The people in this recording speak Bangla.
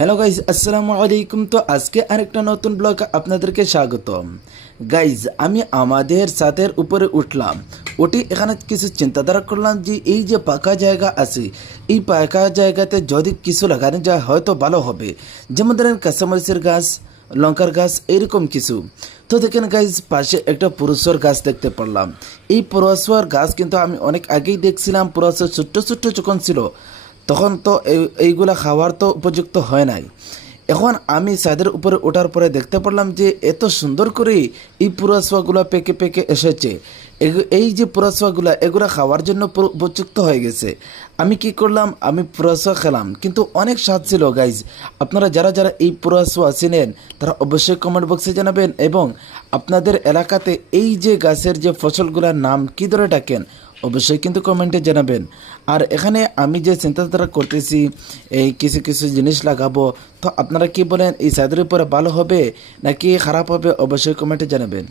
হ্যালো গাইজ, আসসালামু আলাইকুম। তো আজকে আরেকটা নতুন ব্লগ আপনাদেরকে স্বাগতম। গাইজ, আমি আমাদের ছাদের উপরে উঠলাম, উঠে এখানে কিছু চিন্তাধারা করলাম যে এই যে পাকা জায়গা আছে, এই পাকা জায়গাতে যদি কিছু লাগানো যায় হয়তো ভালো হবে। যেমন ধরেন কাঁচামরিচের গাছ, লঙ্কার গাছ, এরকম কিছু। তো দেখেন গাইজ, পাশে একটা পুরুষের গাছ দেখতে পারলাম। এই পুরুষের গাছ কিন্তু আমি অনেক আগেই দেখছিলাম। পুরুষের ছোট্ট ছোট্ট যখন ছিল তখন তো এইগুলা খাওয়ার তো উপযুক্ত হয় নাই। এখন আমি ছাদের উপরে ওঠার পরে দেখতে পারলাম যে এত সুন্দর করে এই পুরসভাগুলো পেকে পেকে এসেছে। এই যে পুরসভাগুলো এগুলো খাওয়ার জন্য উপযুক্ত হয়ে গেছে। আমি কি করলাম, আমি পুরসভা খেলাম, কিন্তু অনেক স্বাদ ছিল গাইজ। আপনারা যারা যারা এই পুরসভা চিনেন তারা অবশ্যই কমেন্ট বক্সে জানাবেন, এবং আপনাদের এলাকাতে এই যে গাছের যে ফসলগুলোর নাম কী ধরে ডাকেন অবশ্যই কিন্তু কমেন্টে জানাবেন। আর এখানে আমি যে চিন্তাধারা করতেছি এই কিছু কিছু জিনিস লাগাবো, তো আপনারা কি বলেন, এই ছাদের উপরে ভালো হবে নাকি খারাপ হবে অবশ্যই কমেন্টে জানাবেন।